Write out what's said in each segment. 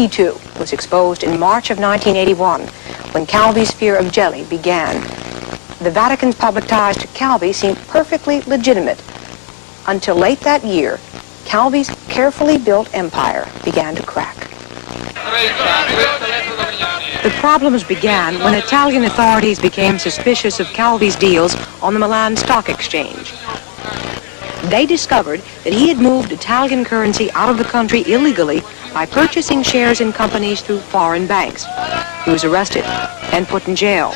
P2 was exposed in March of 1981, when Calvi's fear of Gelli began. The Vatican's public ties to Calvi seemed perfectly legitimate, until late that year, Calvi's carefully built empire began to crack. The problems began when Italian authorities became suspicious of Calvi's deals on the Milan Stock Exchange. They discovered that he had moved Italian currency out of the country illegally by purchasing shares in companies through foreign banks. He was arrested and put in jail.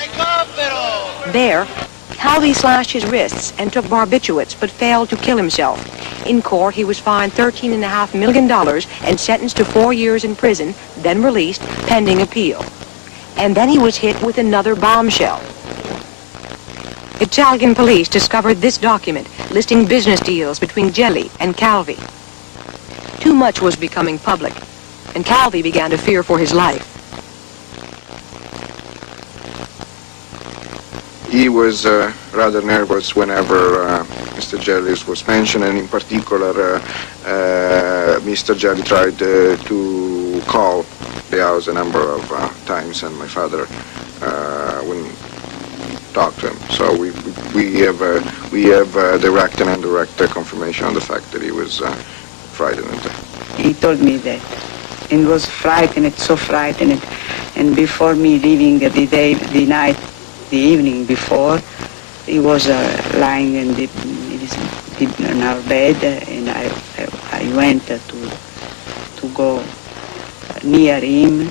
There, Calvi slashed his wrists and took barbiturates but failed to kill himself. In court, he was fined $13.5 million and sentenced to 4 years in prison, then released, pending appeal. And then he was hit with another bombshell. Italian police discovered this document listing business deals between Gelli and Calvi. Too much was becoming public, and Calvi began to fear for his life. He was rather nervous whenever Mr. Gelli was mentioned, and in particular, Mr. Gelli tried to call the house a number of times, and my father wouldn't talk to him. So we have direct and indirect confirmation on the fact that he was frightened. He told me that, and was frightened, so frightened, and before me leaving the evening before, he was lying in our bed, and I went to go near him,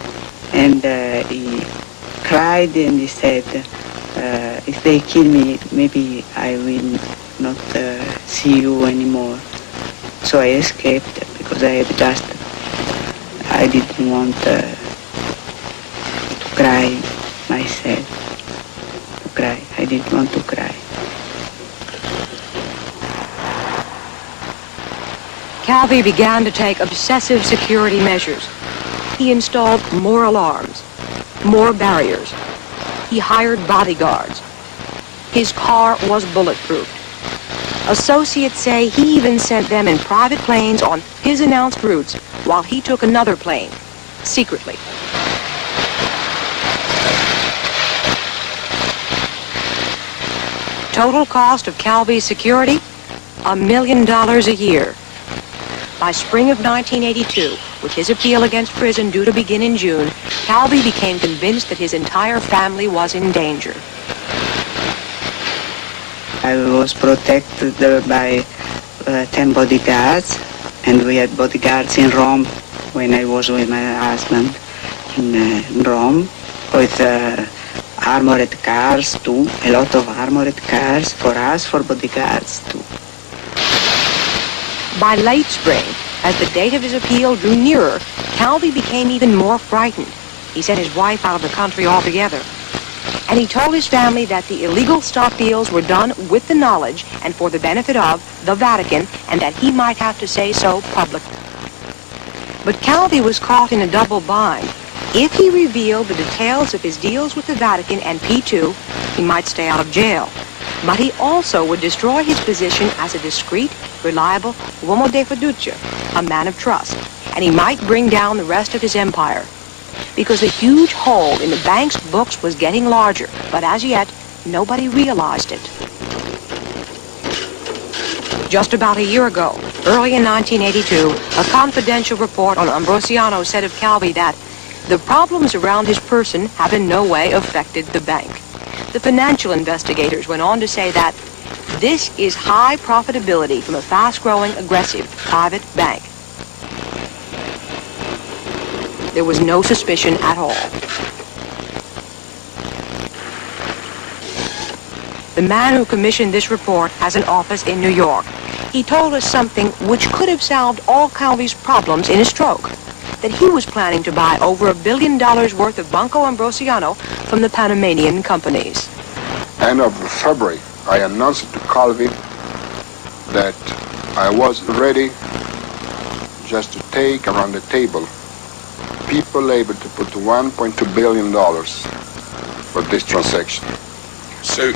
and he cried and he said, if they kill me, maybe I will not see you anymore. So I escaped because I didn't want to cry myself. I didn't want to cry. Calvi began to take obsessive security measures. He installed more alarms, more barriers. He hired bodyguards. His car was bulletproof. Associates say he even sent them in private planes on his announced routes while he took another plane, secretly. Total cost of Calvi's security, $1 million a year. By spring of 1982, with his appeal against prison due to begin in June, Calvi became convinced that his entire family was in danger. I was protected by 10 bodyguards, and we had bodyguards in Rome when I was with my husband in Rome, with armored cars too, a lot of armored cars for us, for bodyguards too. By late spring, as the date of his appeal drew nearer, Calvi became even more frightened. He sent his wife out of the country altogether. And he told his family that the illegal stock deals were done with the knowledge and for the benefit of the Vatican, and that he might have to say so publicly. But Calvi was caught in a double bind. If he revealed the details of his deals with the Vatican and P2, he might stay out of jail. But he also would destroy his position as a discreet, reliable uomo di fiducia, a man of trust, and he might bring down the rest of his empire. Because the huge hole in the bank's books was getting larger, but as yet, nobody realized it. Just about a year ago, early in 1982, a confidential report on Ambrosiano said of Calvi that the problems around his person have in no way affected the bank. The financial investigators went on to say that this is high profitability from a fast-growing, aggressive private bank. There was no suspicion at all. The man who commissioned this report has an office in New York. He told us something which could have solved all Calvi's problems in a stroke. That he was planning to buy over $1 billion worth of Banco Ambrosiano from the Panamanian companies. End of February, I announced to Calvi that I was ready just to take around the table people able to put $1.2 billion for this transaction. So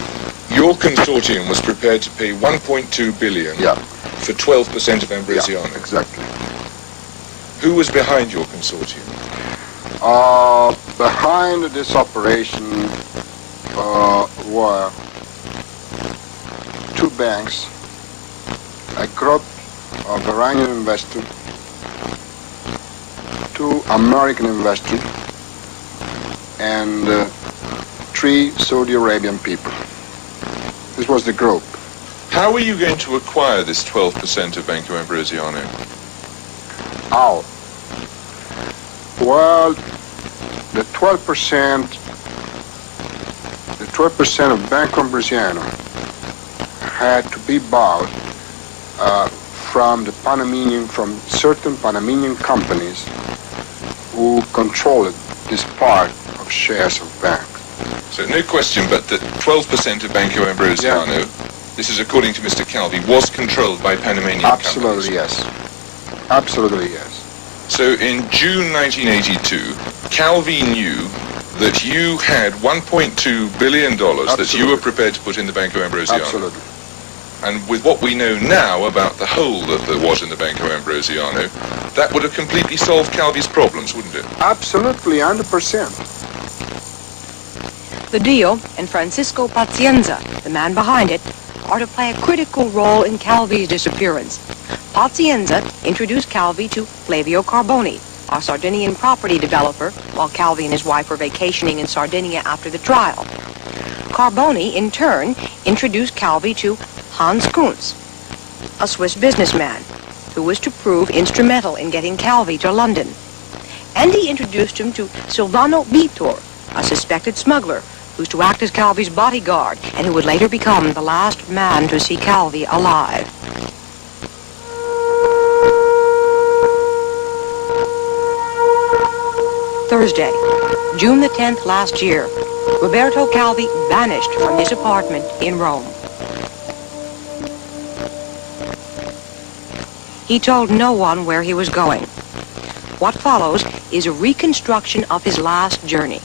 your consortium was prepared to pay $1.2 billion for 12% of Ambrosiano? Yeah, exactly. Who was behind your consortium? Behind this operation were two banks, a group of Iranian investors, two American investors, and three Saudi Arabian people. This was the group. How were you going to acquire this 12% of Banco Ambrosiano? How? Well, the 12% of Banco Ambrosiano had to be bought from certain Panamanian companies who controlled this part of shares of bank. So no question but that 12% of Banco Ambrosiano, this is according to Mr. Calvi, was controlled by Panamanian Absolutely, companies. yes. Absolutely, yes. So in June 1982, Calvi knew that you had $1.2 billion that you were prepared to put in the Banco Ambrosiano. Absolutely. And with what we know now about the hole that there was in the Banco Ambrosiano, that would have completely solved Calvi's problems, wouldn't it? Absolutely, 100%. The deal and Francisco Pazienza, the man behind it, are to play a critical role in Calvi's disappearance. Pazienza introduced Calvi to Flavio Carboni, a Sardinian property developer, while Calvi and his wife were vacationing in Sardinia after the trial. Carboni, in turn, introduced Calvi to Hans Kunz, a Swiss businessman, who was to prove instrumental in getting Calvi to London. And he introduced him to Silvano Vitor, a suspected smuggler, who's to act as Calvi's bodyguard, and who would later become the last man to see Calvi alive. Thursday, June the 10th last year, Roberto Calvi vanished from his apartment in Rome. He told no one where he was going. What follows is a reconstruction of his last journey.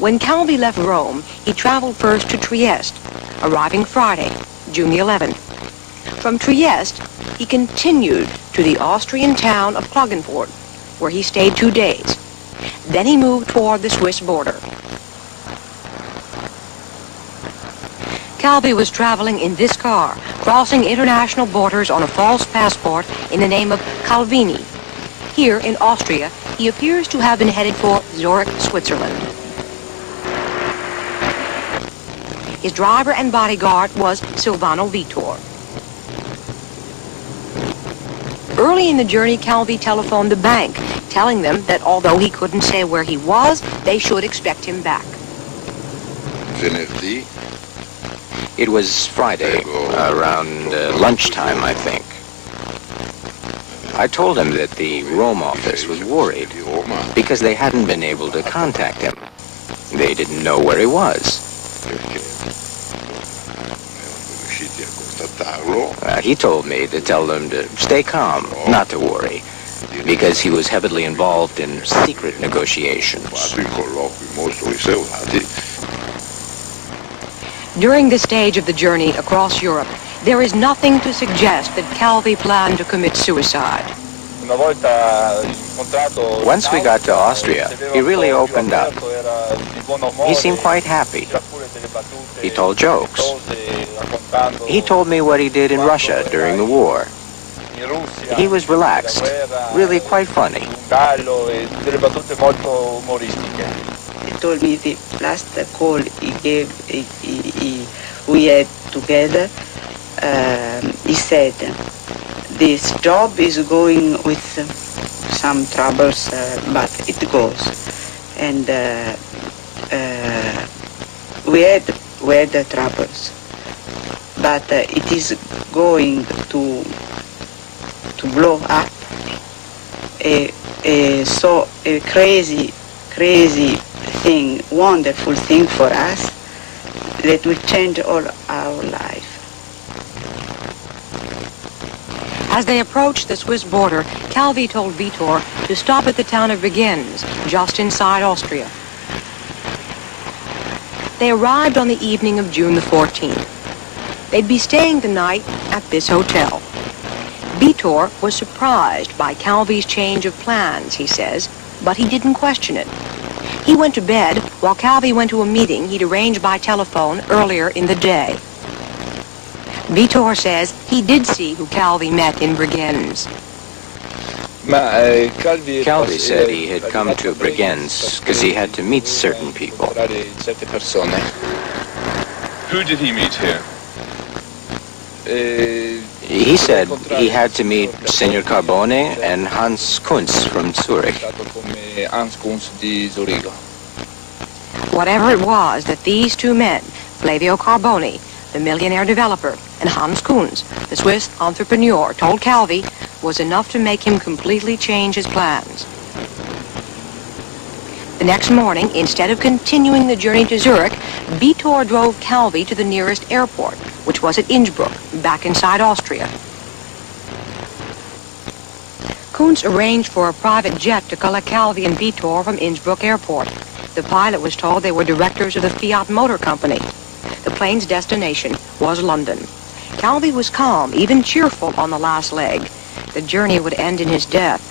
When Calvi left Rome, he traveled first to Trieste, arriving Friday, June the 11th. From Trieste, he continued to the Austrian town of Klagenfurt, where he stayed 2 days. Then he moved toward the Swiss border. Calvi was traveling in this car, crossing international borders on a false passport in the name of Calvini. Here in Austria, he appears to have been headed for Zurich, Switzerland. His driver and bodyguard was Silvano Vitor. Early in the journey, Calvi telephoned the bank, telling them that although he couldn't say where he was, they should expect him back. Venerdì. It was Friday, around lunchtime, I think. I told him that the Rome office was worried because they hadn't been able to contact him. They didn't know where he was. He told me to tell them to stay calm, not to worry, because he was heavily involved in secret negotiations. During this stage of the journey across Europe, there is nothing to suggest that Calvi planned to commit suicide. Once we got to Austria, he really opened up. He seemed quite happy. He told jokes. He told me what he did in Russia during the war. He was relaxed, really quite funny. He told me the last call we had together, he said, this job is going with some troubles, but it goes. And we had the troubles, but it is going to blow up. So a crazy thing, wonderful thing for us that will change all our life. As they approached the Swiss border, Calvi told Vitor to stop at the town of Bregenz, just inside Austria. They arrived on the evening of June the 14th. They'd be staying the night at this hotel. Vitor Vitor was surprised by Calvi's change of plans, he says, but he didn't question it. He went to bed while Calvi went to a meeting he'd arranged by telephone earlier in the day. Vitor says he did see who Calvi met in Bregenz. Calvi said he had come to Bregenz because he had to meet certain people. Who did he meet here? He said he had to meet Senor Carbone and Hans Kunz from Zurich. Whatever it was that these two men, Flavio Carboni, the millionaire developer, and Hans Kunz, the Swiss entrepreneur, told Calvi was enough to make him completely change his plans. The next morning, instead of continuing the journey to Zurich, Vitor drove Calvi to the nearest airport, which was at Innsbruck, back inside Austria. Kunz arranged for a private jet to collect Calvi and Vitor from Innsbruck Airport. The pilot was told they were directors of the Fiat Motor Company. The plane's destination was London. Calvi was calm, even cheerful on the last leg. The journey would end in his death.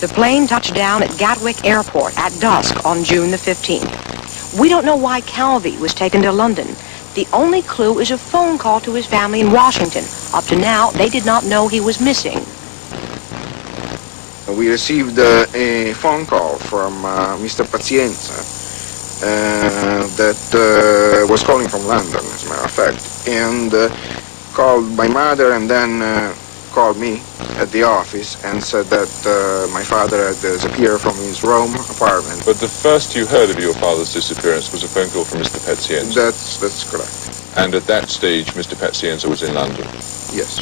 The plane touched down at Gatwick Airport at dusk on June the 15th. We don't know why Calvi was taken to London. The only clue is a phone call to his family in Washington. Up to now, they did not know he was missing. We received a phone call from Mr. Pazienza that was calling from London, as a matter of fact, and called my mother and then called me at the office and said that my father had disappeared from his Rome apartment. But the first you heard of your father's disappearance was a phone call from Mr. Pazienza. That's correct. And at that stage, Mr. Pazienza was in London. Yes.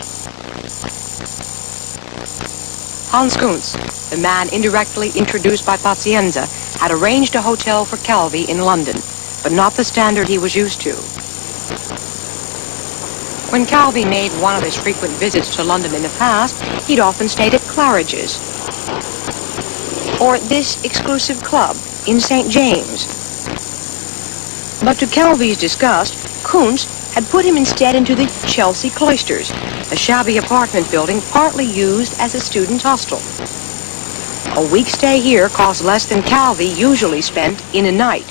Hans Kunz, the man indirectly introduced by Pazienza, had arranged a hotel for Calvi in London, but not the standard he was used to. When Calvi made one of his frequent visits to London in the past, he'd often stayed at Claridge's, or this exclusive club in St. James. But to Calvi's disgust, Kunz had put him instead into the Chelsea Cloisters, a shabby apartment building partly used as a student hostel. A week's stay here cost less than Calvi usually spent in a night.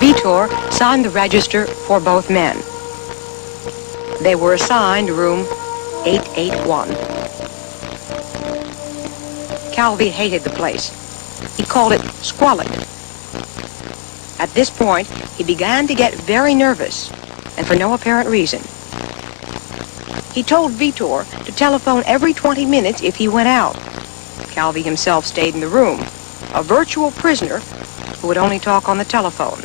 Vitor signed the register for both men. They were assigned room 881. Calvi hated the place. He called it squalid. At this point, he began to get very nervous, and for no apparent reason. He told Vitor to telephone every 20 minutes if he went out. Calvi himself stayed in the room, a virtual prisoner who would only talk on the telephone.